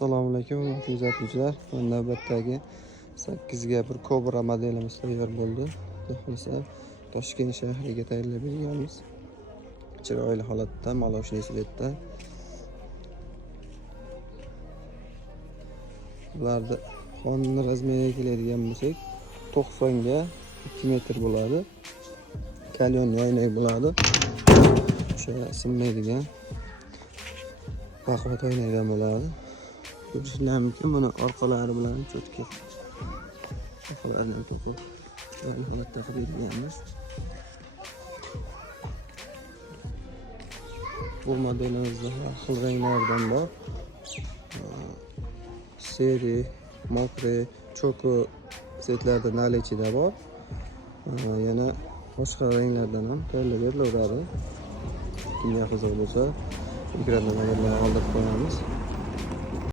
Assalomu alaykum hurmatli kuzatuvchilar. Navbatdagi 8 ga 1 Cobra modelimiz tayyor bo'ldi. Xudo xolasa Toshkent shahriga tayyorlab berganmiz. Chiroyli holatda, maloshli svetda. Bularni qonun razmeriga keladigan bo'lsak, 90 ga 2 metr bo'ladi. Kalyon oynak bo'ladi. O'sha sinmaydigan baquvvat oynakdan bo'ladi. Ko'rishinglar mumkin, buni orqalari bilan cho'tka orqalaridan to'qib holatda qilib berganmiz. Bu modelimizda har xil ranglardan bor. Seri, mokre, choko setlarda nalichida bor. Yana boshqa ranglardan ham tayyorlab berilaveradi. Kimga qiziq bo'lsa, ekranda nomerlarni qoldirib qo'yamiz.